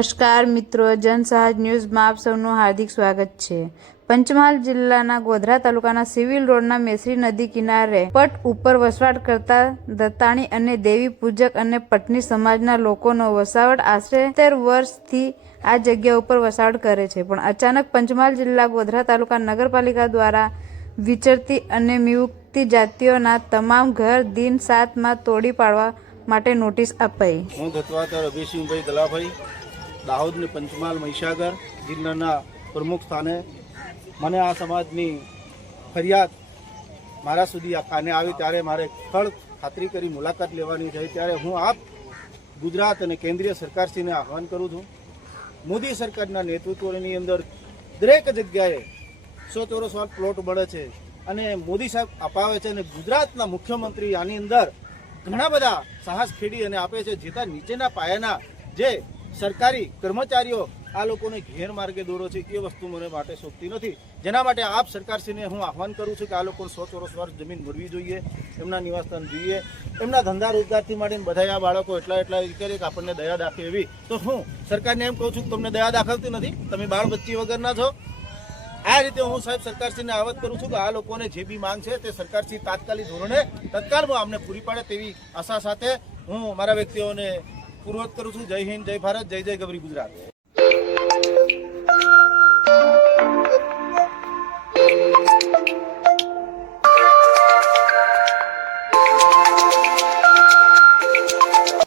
નમસ્કાર મિત્રો, જનસહાજ ન્યૂઝમાં આપ સૌનું હાર્દિક સ્વાગત છે। પંચમહાલ જિલ્લાના ગોધરા તાલુકાના સિવિલ રોડના મેસરી નદી કિનારે પટ ઉપર વસવાટ કરતા દત્તાણી અને દેવી પૂજક અને પટની સમાજના લોકોનો વસાવટ આશરે 70 વર્ષથી આ જગ્યા ઉપર વસાવટ કરે છે, પણ અચાનક પંચમહાલ જિલ્લા ગોધરા તાલુકા નગરપાલિકા દ્વારા વિચરતી અને વિમુક્તિ જાતિઓના તમામ ઘર દિન 7માં તોડી પાડવા માટે નોટિસ અપાઈ। હું ધત્વાતર અભિસિંહભાઈ દલાભાઈ દાહોદ ને પંચમહાલ મહીસાગર જિલ્લાના પ્રમુખ સ્થાને મને આ સમાજની ફરિયાદ મારા સુધી આ કાને આવી ત્યારે મારે સ્થળ ખાતરી કરી મુલાકાત લેવાની થઈ ત્યારે હું આપ ગુજરાત અને કેન્દ્રીય સરકારશ્રીને આહવાન કરું છું। મોદી સરકારના નેતૃત્વની અંદર દરેક જગ્યાએ 100 ચોરસ પ્લોટ મળે છે અને મોદી સાહેબ અપાવે છે અને ગુજરાતના મુખ્યમંત્રી આની અંદર ઘણા બધા સાહસ ખેડી અને આપે છે, જેતા નીચેના પાયાના જે સરકારી કર્મચારીઓ આ લોકોને ગેરમાર્ગે દોરો છે એ વસ્તુ મને માટે શોભતી નથી। જેના માટે આપ સરકારશ્રીને હું આહવાન કરું છું કે આ લોકોને 100 ચોરસ વર્ષ જમીન મળવી જોઈએ, એમના નિવાસસ્થાન જોઈએ, એમના ધંધા રોજગારથી માંડીને બધા આ બાળકો એટલા કરે કે આપણને દયા દાખવે એવી, તો હું સરકારને એમ કહું છું કે તમને દયા દાખવતી નથી, તમે બાળ બચ્ચી વગરના છો। આ રીતે હું સાહેબ સરકારશ્રીને આહવાન કરું છું કે આ લોકોને જે બી માંગ છે તે સરકારશ્રી તાત્કાલિક ધોરણે તત્કાળમાં અમને પૂરી પાડે તેવી આશા સાથે હું મારા વ્યક્તિઓને પૂર્વત કરું છું। જય હિન્દ, જય ભારત, જય જય ગબરી ગુજરાત।